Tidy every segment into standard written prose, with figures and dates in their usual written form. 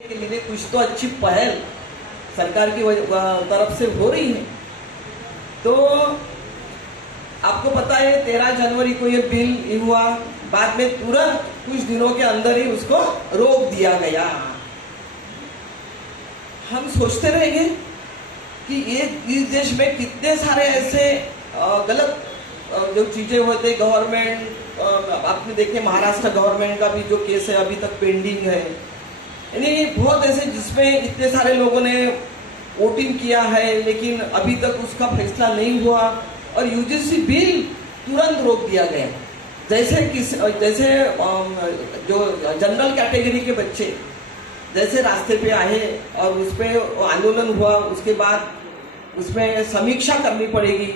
के लिए कुछ तो अच्छी पहल सरकार की तरफ से हो रही है। तो आपको पता है 13 जनवरी को ये बिल हुआ, बाद में तुरंत कुछ दिनों के अंदर ही उसको रोक दिया गया। हम सोचते रहेंगे कि ये इस देश में कितने सारे ऐसे गलत जो चीजें होते, गवर्नमेंट आपने देखे महाराष्ट्र गवर्नमेंट का भी जो केस है अभी तक पेंडिंग है, यानी बहुत ऐसे जिसमें इतने सारे लोगों ने वोटिंग किया है लेकिन अभी तक उसका फैसला नहीं हुआ और यूजीसी बिल तुरंत रोक दिया गया। जैसे जो जनरल कैटेगरी के बच्चे जैसे रास्ते पे आए और उस पर आंदोलन हुआ, उसके बाद उसमें समीक्षा करनी पड़ेगी,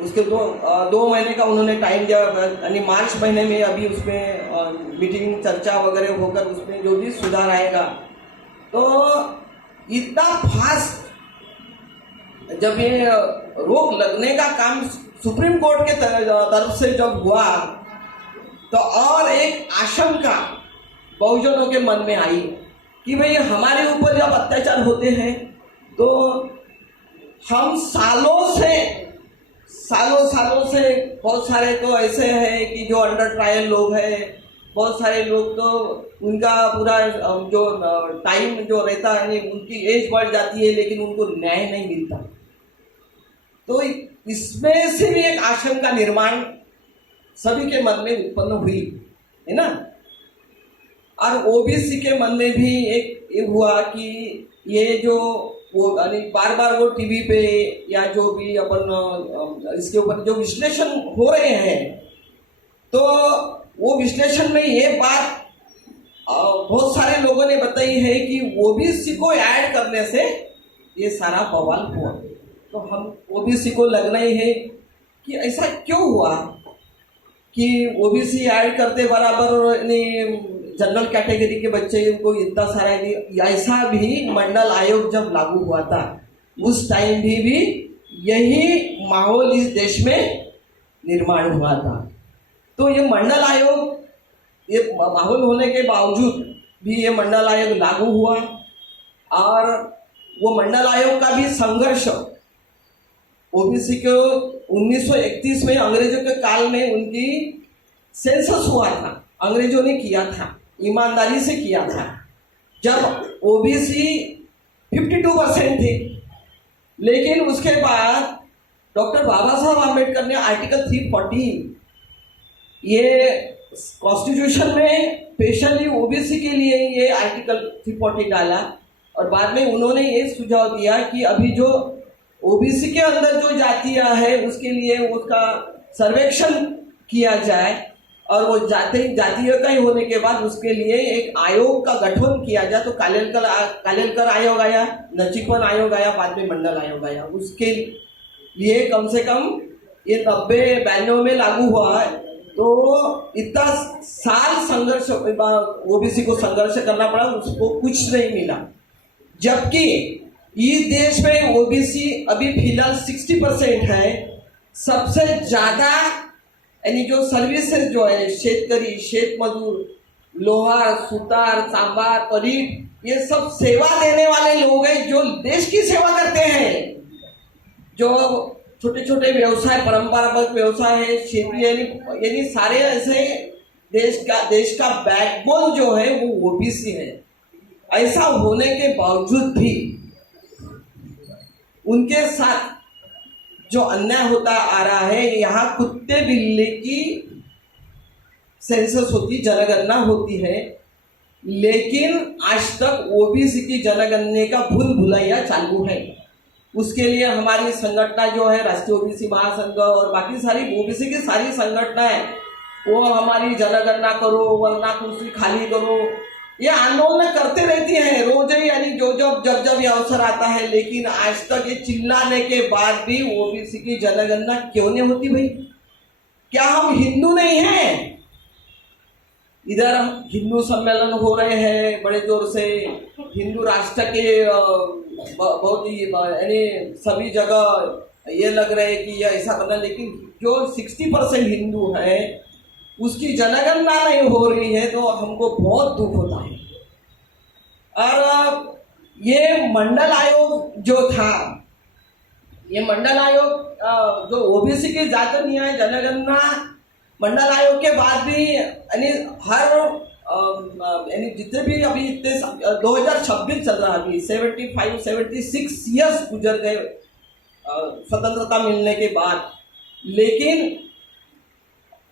उसके दो महीने का उन्होंने टाइम दिया, यानी मार्च महीने में अभी उसमें मीटिंग चर्चा वगैरह होकर उसमें जो भी सुधार आएगा। तो इतना फास्ट जब ये रोक लगने का काम सुप्रीम कोर्ट के तरफ से जब हुआ तो और एक आशंका बहुजनों के मन में आई कि भाई हमारे ऊपर जब अत्याचार होते हैं तो हम सालों से बहुत सारे तो ऐसे हैं कि जो अंडर ट्रायल लोग हैं, बहुत सारे लोग तो उनका पूरा जो टाइम जो रहता है उनकी एज बढ़ जाती है लेकिन उनको न्याय नहीं मिलता। तो इसमें से भी एक आशंका निर्माण सभी के मन में उत्पन्न हुई है ना। और ओबीसी के मन में भी एक ये हुआ कि ये जो वो बार बार वो टीवी पे या जो भी अपन इसके ऊपर जो विश्लेषण हो रहे हैं तो वो विश्लेषण में ये बात बहुत सारे लोगों ने बताई है कि ओबीसी को ऐड करने से ये सारा बवाल हुआ। तो हम ओबीसी को लगना ही है कि ऐसा क्यों हुआ कि ओबीसी ऐड करते बराबर जनरल कैटेगरी के बच्चे को इतना सारा नहीं। ऐसा भी मंडल आयोग जब लागू हुआ था उस टाइम भी यही माहौल इस देश में निर्माण हुआ था। तो ये मंडल आयोग ये माहौल होने के बावजूद भी ये मंडल आयोग लागू हुआ और वो मंडल आयोग का भी संघर्ष ओबीसी को 1931 में अंग्रेजों के काल में उनकी सेंसस हुआ था, अंग्रेजों ने किया था, ईमानदारी से किया था। जब ओबीसी 52% थे लेकिन उसके बाद डॉक्टर बाबा साहब आम्बेडकर ने आर्टिकल 340 ये कॉन्स्टिट्यूशन में स्पेशली ओबीसी के लिए ये आर्टिकल 340 डाला और बाद में उन्होंने ये सुझाव दिया कि अभी जो ओबीसी के अंदर जो जातियां है उसके लिए उसका सर्वेक्षण किया जाए और वो जातीय का ही होने के बाद उसके लिए एक आयोग का गठन किया जाए। तो कालेलकर आयोग आया, नचिपन आयोग आया, बाद में मंडल आयोग आया। उसके लिए कम से कम ये 90-92 में लागू हुआ। तो इतना साल संघर्ष ओबीसी को संघर्ष करना पड़ा, उसको कुछ नहीं मिला। जबकि इस देश में ओबीसी अभी फिलहाल 60% है। सबसे ज्यादा यानी जो सर्विसेज जो है शेतकरी, शेत मजदूर, लोहार, सुतार, सांबार, परीट, ये सब सेवा देने वाले लोग हैं जो देश की सेवा करते हैं। जो छोटे छोटे व्यवसाय, परंपरागत व्यवसाय है, खेती, यानी सारे ऐसे देश का बैकबोन जो है वो ओबीसी है। ऐसा होने के बावजूद भी उनके साथ जो अन्याय होता आ रहा है, यहाँ कुत्ते बिल्ली की सेंसस होती, जनगणना होती है, लेकिन आज तक ओबीसी की जनगणना का भूल भुलैया चालू है। उसके लिए हमारी संगठना जो है राष्ट्रीय ओबीसी महासंघ और बाकी सारी ओबीसी की सारी संगठनाएं वो हमारी जनगणना करो वरना कुर्सी खाली करो, ये आंदोलन करते रहती हैं रोज ही, यानी जब ये अवसर आता है। लेकिन आज तक ये चिल्लाने के बाद भी ओबीसी की जनगणना क्यों नहीं होती भाई? क्या हम हिंदू नहीं हैं? इधर हिंदू सम्मेलन हो रहे हैं बड़े जोर से, हिंदू राष्ट्र के बहुत ही यानी सभी जगह ये लग रहे हैं कि ये ऐसा करना, लेकिन जो 60% हिंदू है उसकी जनगणना नहीं हो रही है तो हमको बहुत दुख होता है। और ये मंडल आयोग जो था, ये मंडल आयोग जो ओबीसी की जात न्याय जनगणना मंडल आयोग के बाद भी यानी हर यानी जितने भी अभी इतने 2026 चल रहा है, अभी 76 ईयर्स गुजर गए स्वतंत्रता मिलने के बाद, लेकिन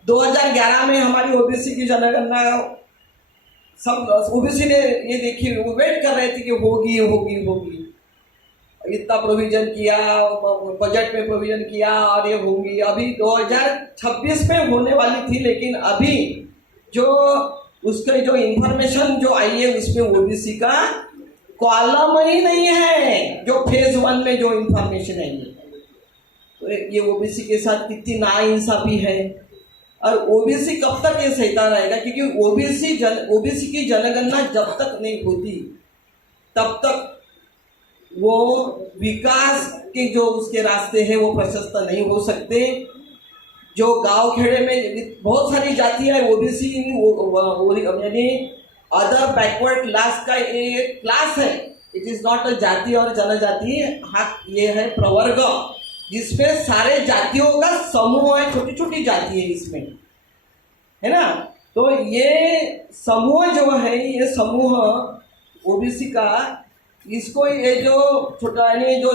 2011 में हमारी ओबीसी की जनगणना सब ओबीसी ने ये देखी, वो वेट कर रहे थे कि होगी होगी होगी, इतना प्रोविजन किया, बजट में प्रोविजन किया और ये होंगी, अभी 2026 में होने वाली थी, लेकिन अभी जो उसके जो इंफॉर्मेशन जो आई है उसमें ओबीसी का कॉलम ही नहीं है, जो फेज 1 में जो इंफॉर्मेशन आई है। तो ये ओबीसी के साथ कितनी नाइंसाफी है। और ओबीसी कब तक ये सहता रहेगा, क्योंकि ओबीसी की जनगणना जब तक नहीं होती तब तक वो विकास के जो उसके रास्ते हैं वो प्रशस्त नहीं हो सकते। जो गांव खेड़े में बहुत सारी जातियां है, ओबीसी यानी अदर बैकवर्ड क्लास का एक क्लास है, इट इज नॉट अ जाति और जनजाति, हाँ ये है प्रवर्ग, जिसमें सारे जातियों का समूह है, छोटी छोटी जाति है इसमें, है ना। तो ये समूह जो है, ये समूह ओबीसी का, इसको ये जो छोटा यानी जो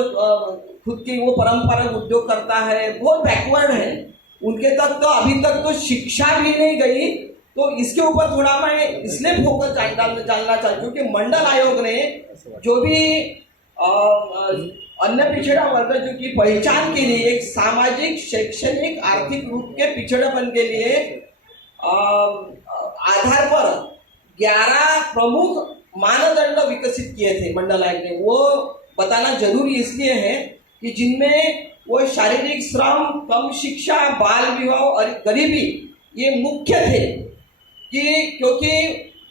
खुद की वो परंपरागत उद्योग करता है, बहुत बैकवर्ड है, उनके तक तो अभी तक तो शिक्षा भी नहीं गई। तो इसके ऊपर थोड़ा मैं इसलिए फोकस जानना चाहती हूँ कि मंडल आयोग ने जो भी अन्य पिछड़ा वर्ग जो की पहचान के लिए एक सामाजिक, शैक्षणिक, आर्थिक रूप के पिछड़ेपन के लिए आधार पर 11 प्रमुख मानदंड विकसित किए थे मंडल आयोग ने। वो बताना जरूरी इसलिए है कि जिनमें वो शारीरिक श्रम, कम शिक्षा, बाल विवाह और गरीबी ये मुख्य थे, कि क्योंकि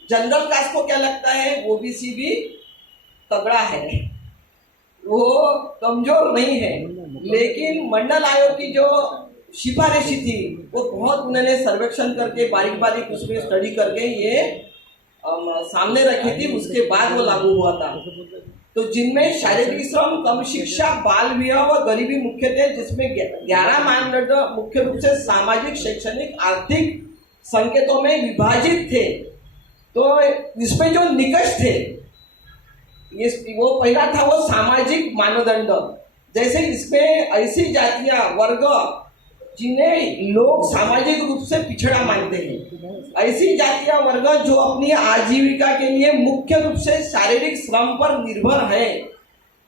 जनरल कास्ट को क्या लगता है ओबीसी भी तगड़ा है, वो कमजोर नहीं है, लेकिन मंडल आयोग की जो सिफारिशी थी वो बहुत उन्होंने सर्वेक्षण करके बारीक बारीक उसमें स्टडी करके ये सामने रखी थी, उसके बाद वो लागू हुआ था। तो जिनमें शारीरिक श्रम, कम शिक्षा, बाल विवाह व गरीबी मुख्य थे, जिसमें 11 मानदंड मुख्य रूप से सामाजिक, शैक्षणिक, आर्थिक संकेतों में विभाजित थे। तो इसमें जो निकष थे, वो पहला था वो सामाजिक मानदंड, जैसे इसमें ऐसी जातियां, वर्ग जिन्हें लोग सामाजिक रूप से पिछड़ा मानते हैं, ऐसी जातियां, वर्ग जो अपनी आजीविका के लिए मुख्य रूप से शारीरिक श्रम पर निर्भर है,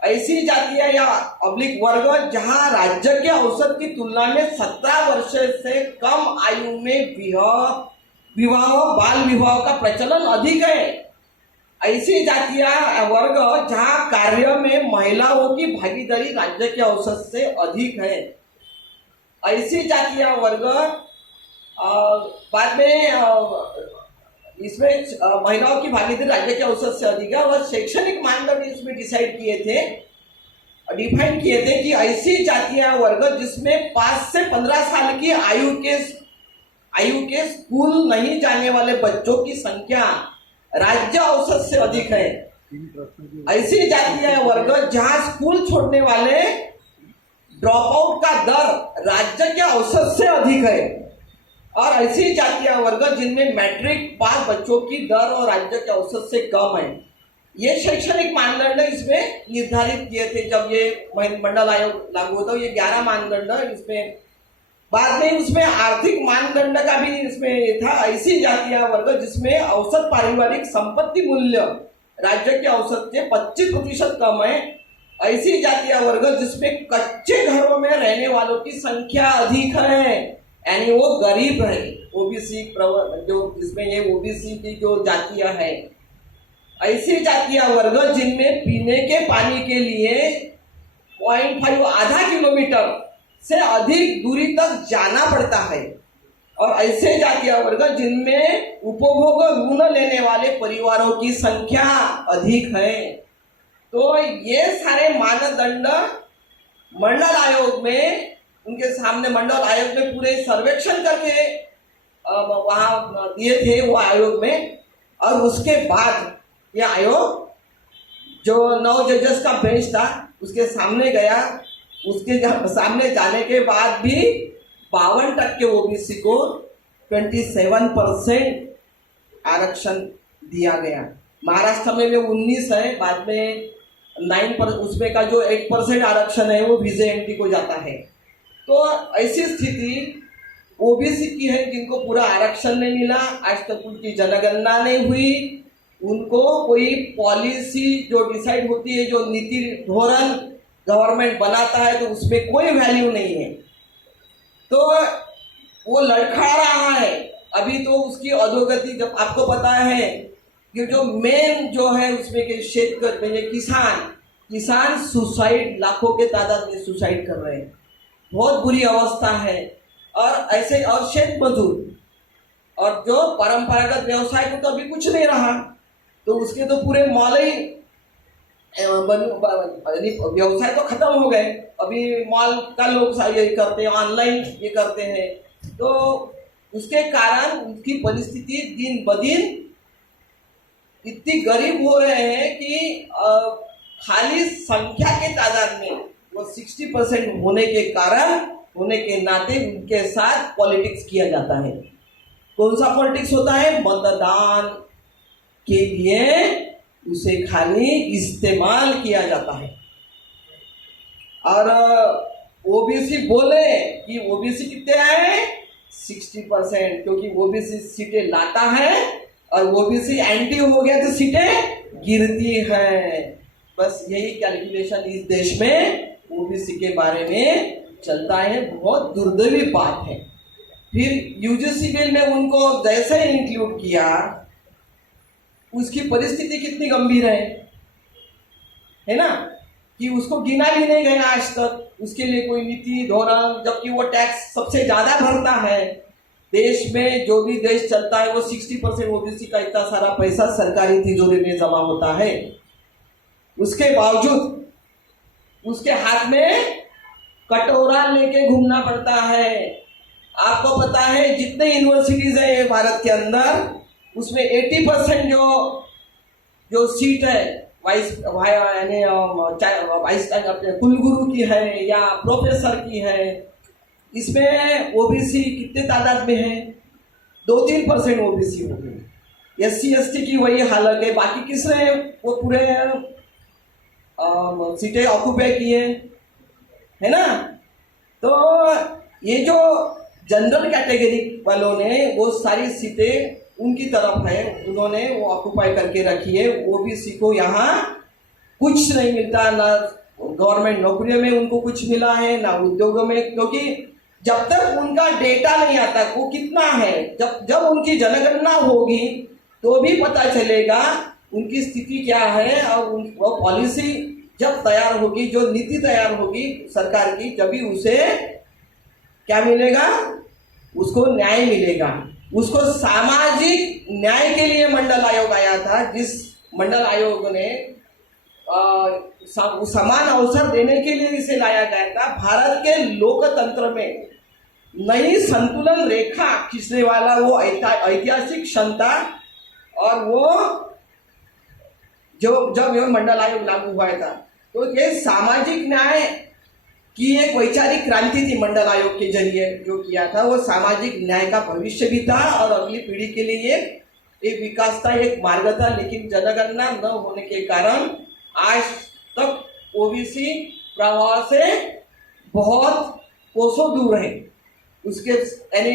ऐसी जातियां या अब्लिक वर्ग जहां राज्य के औसत की तुलना में 17 वर्ष से कम आयु में विवाह, बाल विवाह का प्रचलन अधिक है, ऐसी जातियां, वर्ग जहां कार्य में महिलाओं की भागीदारी राज्य के औसत से अधिक है, ऐसी जातियां, वर्ग बाद में इसमें महिलाओं की भागीदारी राज्य के औसत से अधिक है। और शैक्षणिक मानदंड इसमें डिसाइड किए थे, डिफाइन किए थे कि ऐसी जातियां, वर्ग जिसमें 5 से 15 साल की आयु के स्कूल नहीं जाने वाले बच्चों की संख्या राज्य औसत से अधिक है, ऐसी जातियां, वर्ग जहां स्कूल छोड़ने वाले ड्रॉप आउट का दर राज्य के औसत से अधिक है, और ऐसी जातियां, वर्ग जिनमें मैट्रिक पास बच्चों की दर और राज्य के औसत से कम है। ये शैक्षणिक मानदंड इसमें निर्धारित किए थे जब ये मंडल आयोग लागू होता। ये 11 मानदंड इसमें, बाद में उसमें आर्थिक मानदंड का भी इसमें था, ऐसी जातियां, वर्ग जिसमें औसत पारिवारिक संपत्ति मूल्य राज्य के औसत से 25% कम है, ऐसी जातियां, वर्ग जिसमें कच्चे घरों में रहने वालों की संख्या अधिक है, यानी वो गरीब है। ओबीसी जो जिसमें ये ओबीसी की जो जातियां है, ऐसी जातियां, वर्ग जिनमें पीने के पानी के लिए 0.5 आधा किलोमीटर से अधिक दूरी तक जाना पड़ता है, और ऐसे जातियां, वर्ग जिनमें उपभोग ऋण लेने वाले परिवारों की संख्या अधिक है। तो ये सारे मानदंड मंडल आयोग में, उनके सामने मंडल आयोग में पूरे सर्वेक्षण करके वहां दिए थे वो आयोग में, और उसके बाद ये आयोग जो 9 जजेस का बेंच था उसके सामने गया, उसके सामने जाने के बाद भी 52% ओबीसी को 27% आरक्षण दिया गया। महाराष्ट्र में भी 19 है, बाद में 9% उसमें का जो 8% आरक्षण है वो VJMT को जाता है। तो ऐसी स्थिति ओबीसी की है जिनको पूरा आरक्षण नहीं मिला, आज तक उनकी जनगणना नहीं हुई, उनको कोई पॉलिसी जो डिसाइड होती है, जो नीति धोरण गवर्नमेंट बनाता है, तो उसमें कोई वैल्यू नहीं है। तो वो लड़खड़ा रहा है अभी। तो उसकी अधोगति, जब आपको पता है कि जो मेन जो है उसमें के शेतकरी किसान सुसाइड, लाखों के तादाद में सुसाइड कर रहे हैं, बहुत बुरी अवस्था है। और ऐसे और शेत मजदूर और जो परंपरागत व्यवसाय को तो अभी कुछ नहीं रहा, तो उसके तो पूरे मॉल ही व्यवसाय तो खत्म हो गए। अभी मॉल का लोग ये करते हैं, ऑनलाइन ये करते हैं, तो उसके कारण उनकी परिस्थिति दिन ब दिन इतनी गरीब हो रहे हैं कि खाली संख्या के तादाद में वो 60% होने के नाते उनके साथ पॉलिटिक्स किया जाता है। कौन सा पॉलिटिक्स होता है? मतदान के लिए उसे खाली इस्तेमाल किया जाता है। और ओबीसी बोले कि ओबीसी कितने आए? 60%, क्योंकि ओबीसी सीटें लाता है और ओबीसी एंटी हो गया तो सीटें गिरती है। बस यही कैलकुलेशन इस देश में ओबीसी के बारे में चलता है। बहुत दुर्दैवी बात है। फिर यूजीसी बिल में उनको जैसे इंक्लूड किया, उसकी परिस्थिति कितनी गंभीर है ना, कि उसको गिना भी नहीं गया आज तक, उसके लिए कोई नीति धोरण, जबकि वो टैक्स सबसे ज्यादा भरता है देश में। जो भी देश चलता है वो 60% ओबीसी का इतना सारा पैसा सरकारी तिजोरी में जमा होता है। उसके बावजूद उसके हाथ में कटोरा लेके घूमना पड़ता है। आपको पता है जितने यूनिवर्सिटीज है भारत के अंदर, उसमें 80% जो सीट है वाइस अपने कुलगुरु की है या प्रोफेसर की है, इसमें ओबीसी कितने तादाद में है? 2-3% ओबीसी हो गई। SC/ST की वही हालत है। बाकी किसने वो पूरे सीटें ऑक्यूपाई किए, है ना। तो ये जो जनरल कैटेगरी वालों ने वो सारी सीटें उनकी तरफ है, उन्होंने वो ऑक्यूपाई करके रखी है। ओबीसी को यहाँ कुछ नहीं मिलता, ना गवर्नमेंट नौकरियों में उनको कुछ मिला है, ना उद्योगों में, क्योंकि जब तक उनका डेटा नहीं आता वो कितना है, जब उनकी जनगणना होगी तो भी पता चलेगा उनकी स्थिति क्या है। और वो पॉलिसी जब तैयार होगी, जो नीति तैयार होगी सरकार की, जब भी उसे क्या मिलेगा? उसको न्याय मिलेगा। उसको सामाजिक न्याय के लिए मंडल आयोग आया था, जिस मंडल आयोग ने समान अवसर देने के लिए इसे लाया गया था। भारत के लोकतंत्र में नई संतुलन रेखा खींचने वाला वो ऐतिहासिक क्षमता, और वो जब यह मंडल आयोग लागू हुआ था, तो ये सामाजिक न्याय की एक वैचारिक क्रांति थी। मंडल आयोग के जरिए जो किया था वो सामाजिक न्याय का भविष्य भी था और अगली पीढ़ी के लिए एक विकास था, एक मार्ग था। लेकिन जनगणना न होने के कारण आज तक ओबीसी प्रवाह से बहुत कोसों दूर है। उसके यानी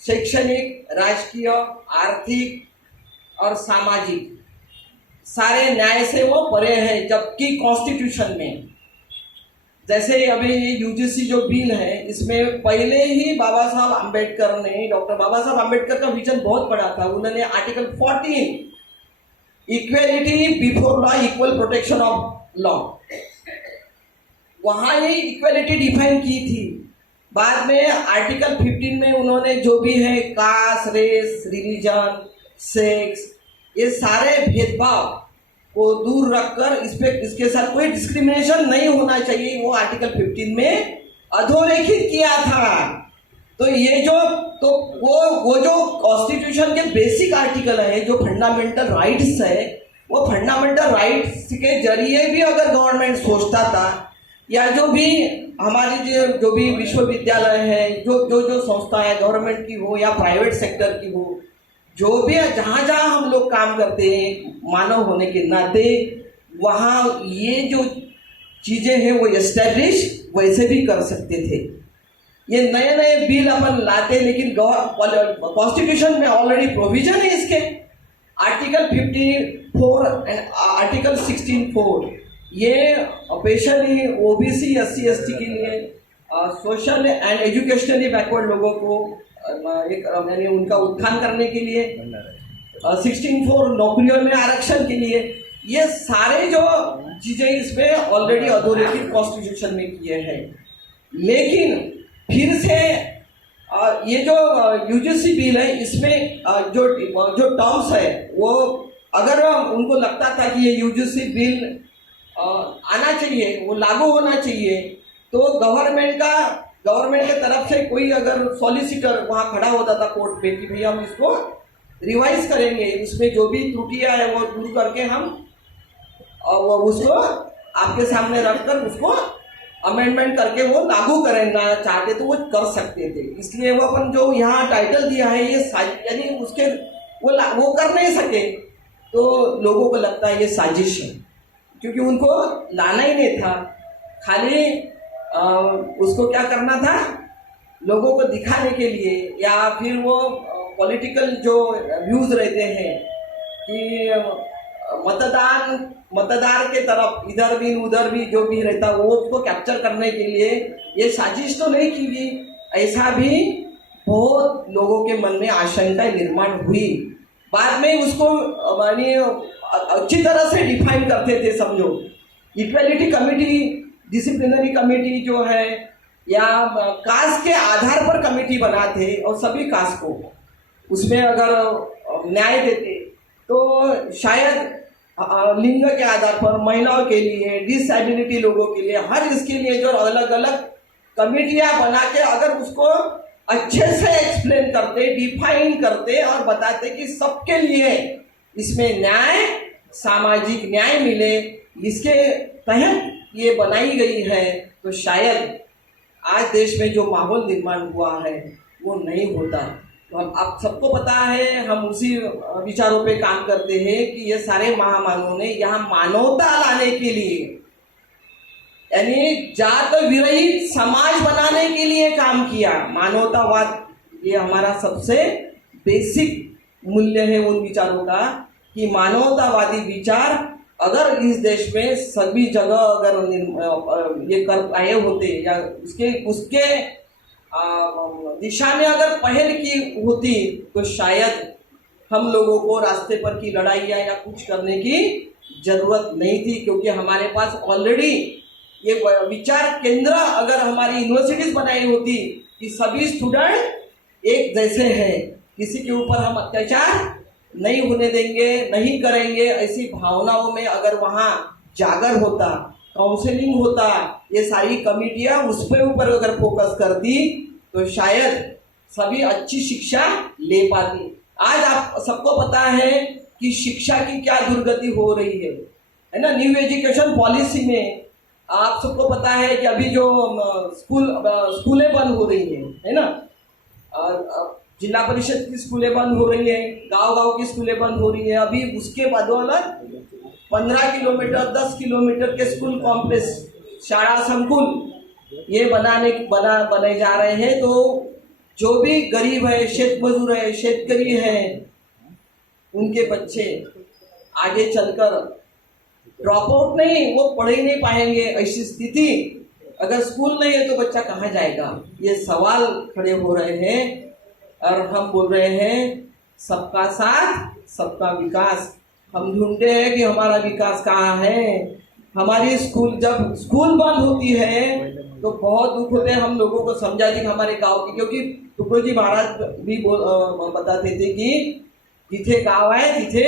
शैक्षणिक, राजकीय, आर्थिक और सामाजिक सारे न्याय से वो परे है। जबकि कॉन्स्टिट्यूशन में जैसे अभी ये यूजीसी जो बिल है, इसमें पहले ही बाबा साहब आम्बेडकर ने, डॉक्टर बाबा साहब आम्बेडकर का विजन बहुत बड़ा था। उन्होंने article 14 equality before law, equal protection of law, वहां ये इक्वेलिटी डिफाइन की थी। बाद में आर्टिकल 15 में उन्होंने जो भी है कास्ट, रेस, रिलीजन, सेक्स, ये सारे भेदभाव को दूर रखकर इसके साथ कोई डिस्क्रिमिनेशन नहीं होना चाहिए, वो आर्टिकल 15 में अधोरेखित किया था। तो ये वो जो कॉन्स्टिट्यूशन के बेसिक आर्टिकल है, जो फंडामेंटल राइट्स है, वो फंडामेंटल राइट्स के जरिए भी अगर गवर्नमेंट सोचता था, या जो भी हमारी जो भी विश्वविद्यालय है, जो जो जो संस्था है गवर्नमेंट की हो या प्राइवेट सेक्टर की हो, जो भी जहाँ जहाँ हम लोग काम करते हैं मानव होने के नाते, वहाँ ये जो चीज़ें हैं वो एस्टेब्लिश वैसे भी कर सकते थे। ये नए नए बिल अपन लाते, लेकिन कॉन्स्टिट्यूशन में ऑलरेडी प्रोविजन है इसके, आर्टिकल 54 एंड आर्टिकल 16(4), ये स्पेशली ओबीसी एससी एसटी के लिए, सोशल एंड एजुकेशनली बैकवर्ड लोगों को यानी उनका उत्थान करने के लिए, 16(4) नौकरियों में आरक्षण के लिए, ये सारे जो चीजें इसमें ऑलरेडी अधोरेखित कॉन्स्टिट्यूशन में किए हैं। लेकिन फिर से ये जो यूजीसी बिल है, इसमें जो टर्म्स है वो अगर उनको लगता था कि ये यूजीसी बिल आना चाहिए, वो लागू होना चाहिए, तो गवर्नमेंट के तरफ से कोई अगर सॉलिसिटर वहाँ खड़ा होता था कोर्ट पे कि भैया हम इसको रिवाइज करेंगे, उसमें जो भी त्रुटियां है वो दूर करके हम उसको आपके सामने रखकर उसको अमेंडमेंट करके वो लागू करना चाहते तो वो कर सकते थे। इसलिए वो अपन जो यहाँ टाइटल दिया है ये यानी उसके वो कर नहीं सके, तो लोगों को लगता है ये साजिश है, क्योंकि उनको लाना ही नहीं था, खाली उसको क्या करना था, लोगों को दिखाने के लिए, या फिर वो पॉलिटिकल जो व्यूज रहते हैं कि मतदार के तरफ इधर भी उधर भी जो भी रहता वो उसको कैप्चर करने के लिए ये साजिश तो नहीं की गई, ऐसा भी बहुत लोगों के मन में आशंकाएं निर्माण हुई। बाद में उसको मानिए अच्छी तरह से डिफाइन करते थे, समझो इक्वेलिटी कमेटी, डिसिप्लिनरी कमेटी जो है, या कास्ट के आधार पर कमेटी बनाते और सभी कास्ट को उसमें अगर न्याय देते, तो शायद लिंग के आधार पर महिलाओं के लिए, डिसेबिलिटी लोगों के लिए, हर इसके लिए जो अलग अलग कमेटियां बना के अगर उसको अच्छे से एक्सप्लेन करते, डिफाइन करते और बताते कि सबके लिए इसमें न्याय, सामाजिक न्याय मिले, इसके तहत ये बनाई गई है, तो शायद आज देश में जो माहौल निर्माण हुआ है वो नहीं होता। तो हम आप सबको पता है, हम उसी विचारों पे काम करते हैं कि ये सारे महामानवों ने यहाँ मानवता लाने के लिए, यानी जात विरहित समाज बनाने के लिए काम किया। मानवतावाद ये हमारा सबसे बेसिक मूल्य है उन विचारों का, कि मानवतावादी विचार अगर इस देश में सभी जगह अगर ये कर आए होते, या उसके दिशा में अगर पहल की होती, तो शायद हम लोगों को रास्ते पर की लड़ाइयाँ या कुछ करने की जरूरत नहीं थी, क्योंकि हमारे पास ऑलरेडी ये विचार केंद्र अगर हमारी यूनिवर्सिटीज बनाई होती कि सभी स्टूडेंट एक जैसे हैं, किसी के ऊपर हम अत्याचार नहीं होने देंगे, नहीं करेंगे, ऐसी भावनाओं में अगर वहाँ जागर होता, काउंसलिंग होता, ये सारी कमिटियां उस पे ऊपर अगर फोकस करती, तो शायद सभी अच्छी शिक्षा ले पाती। आज आप सबको पता है कि शिक्षा की क्या दुर्गति हो रही है ना। न्यू एजुकेशन पॉलिसी में आप सबको पता है कि अभी जो स्कूलें बंद हो रही है ना, जिला परिषद की स्कूलें बंद हो रही है, गांव की स्कूलें बंद हो रही है। अभी उसके बदौलत 15 किलोमीटर 10 किलोमीटर के स्कूल कॉम्प्लेक्स, शाला संकुल ये बनाए जा रहे हैं। तो जो भी गरीब है, शेत मजदूर है, शेतकरी है, उनके बच्चे आगे चलकर ड्रॉप आउट नहीं, वो पढ़ ही नहीं पाएंगे। ऐसी स्थिति, अगर स्कूल नहीं है तो बच्चा कहाँ जाएगा, ये सवाल खड़े हो रहे हैं। और हम बोल रहे हैं सबका साथ सबका विकास। हम ढूंढते हैं कि हमारा विकास कहाँ है। हमारी जब स्कूल बंद होती है तो बहुत दुख होते हैं। हम लोगों को समझाते कि हमारे गांव की, क्योंकि तुकडोजी महाराज भी बताते थे कि जिथे गाव आहे तिथे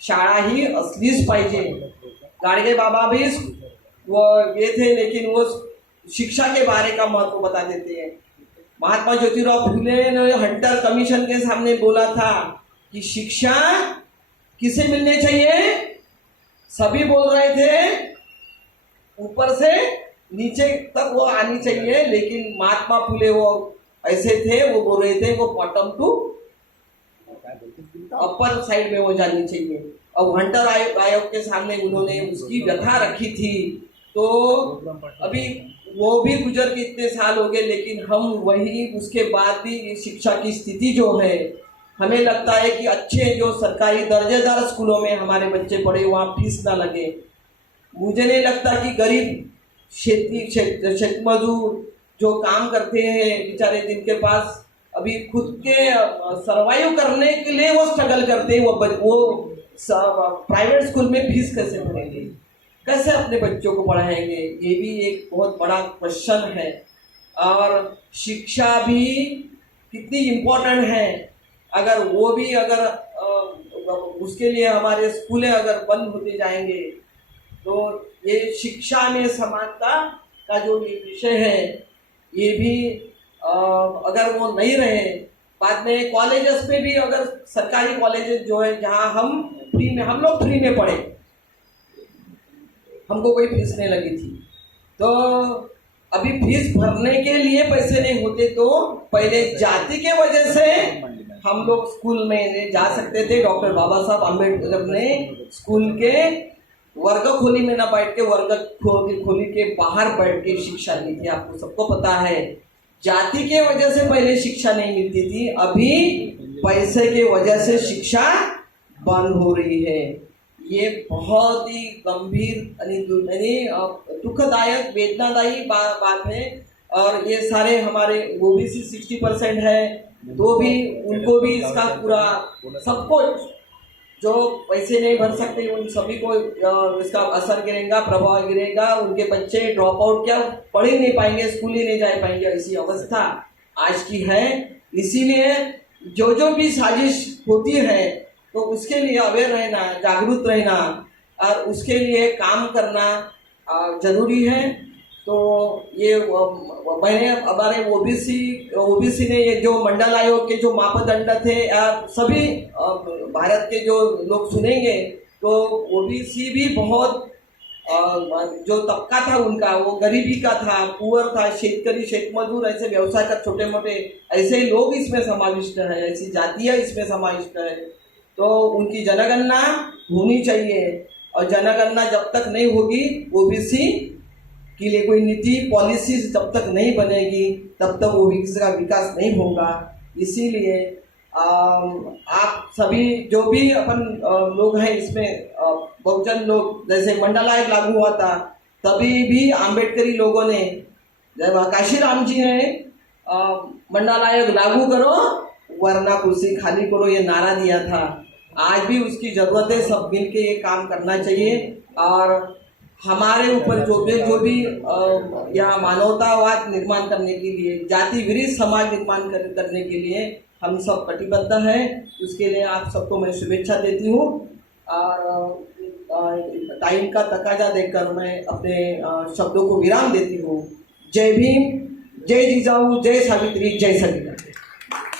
शाळा ही असलीच पाहिजे। गाडगे बाबा भी वो ये थे, लेकिन वो शिक्षा के बारे का महत्व बता देते हैं। महात्मा ज्योतिराव फुले ने हंटर कमीशन के सामने बोला था कि शिक्षा किसे मिलने चाहिए, सभी बोल रहे थे ऊपर से नीचे तक वो आनी चाहिए, लेकिन महात्मा फुले वो ऐसे थे, वो बोल रहे थे वो बॉटम टू अपर साइड में वो जानी चाहिए। और हंटर आयोग के सामने उन्होंने उसकी व्यथा रखी थी। तो अभी वो भी गुजर के इतने साल हो गए, लेकिन हम वही उसके बाद भी शिक्षा की स्थिति जो है, हमें लगता है कि अच्छे जो सरकारी दर्जेदार स्कूलों में हमारे बच्चे पढ़े, वहाँ फीस ना लगे। मुझे नहीं लगता कि गरीब क्षेत्र मजदूर जो काम करते हैं बेचारे, जिनके पास अभी खुद के सरवाइव करने के लिए वो स्ट्रगल करते हैं, वो प्राइवेट स्कूल में फीस कैसे भरेंगे, कैसे अपने बच्चों को पढ़ाएंगे? ये भी एक बहुत बड़ा क्वेश्चन है। और शिक्षा भी कितनी इम्पोर्टेंट है, अगर वो भी अगर उसके लिए हमारे स्कूलें अगर बंद होते जाएंगे तो ये शिक्षा में समानता का जो ये विषय है, ये भी अगर वो नहीं रहे, बाद में कॉलेजेस में भी अगर सरकारी कॉलेजेस जो है जहाँ हम लोग फ्री में पढ़े, हमको कोई फीस नहीं लगी थी, तो अभी फीस भरने के लिए पैसे नहीं होते, तो पहले जाति के वजह से हम लोग स्कूल में जा सकते थे। डॉक्टर बाबा साहब अम्बेडकर ने स्कूल के वर्ग खोली में ना बैठ के वर्ग खोली के बाहर बैठ के शिक्षा ली थी, आपको सबको पता है। जाति के वजह से पहले शिक्षा नहीं मिलती थी, अभी पैसे के वजह से शिक्षा बंद हो रही है। ये बहुत ही गंभीर दुखदायक वेदनादायी बात है। और ये सारे हमारे ओबीसी 60% है, तो भी उनको भी इसका पूरा सबको जो पैसे नहीं भर सकते उन सभी को इसका असर गिरेगा, प्रभाव गिरेगा। उनके बच्चे ड्रॉप आउट क्या पढ़ ही नहीं पाएंगे, स्कूल ही नहीं जा पाएंगे, ऐसी अवस्था आज की है। इसीलिए जो भी साजिश होती है तो उसके लिए अवेयर रहना, जागरूक रहना और उसके लिए काम करना जरूरी है। तो ये मैंने हमारे ओबीसी ने ये जो मंडल आयोग के जो मापदंड थे, सभी भारत के जो लोग सुनेंगे तो ओबीसी भी बहुत जो तबका था उनका वो गरीबी का था, पुअर था, शेतकरी, शेतमजदूर, ऐसे व्यवसाय कर छोटे मोटे ऐसे लोग इसमें समाविष्ट है, ऐसी जातियां इसमें समाविष्ट है। तो उनकी जनगणना होनी चाहिए, और जनगणना जब तक नहीं होगी, ओबीसी के लिए कोई नीति पॉलिसी जब तक नहीं बनेगी, तब तक ओबीसी का विकास नहीं होगा। इसीलिए आप सभी जो भी अपन लोग हैं इसमें बहुजन लोग, जैसे मंडल आयोग लागू हुआ था तभी भी आम्बेडकरी लोगों ने, काशीराम जी ने मंडल आयोग लागू करो वरना कुर्सी खाली करो ये नारा दिया था। आज भी उसकी जरूरत है, सब मिल के ये काम करना चाहिए। और हमारे ऊपर जो भी या मानवतावाद निर्माण करने के लिए, जाति विरहित समाज निर्माण करने के लिए हम सब कटिबद्ध हैं। उसके लिए आप सबको मैं शुभेच्छा देती हूँ। और टाइम का तकाजा देखकर मैं अपने शब्दों को विराम देती हूँ। जय भीम, जय जिजाऊ, जय सावित्री, जय सविता।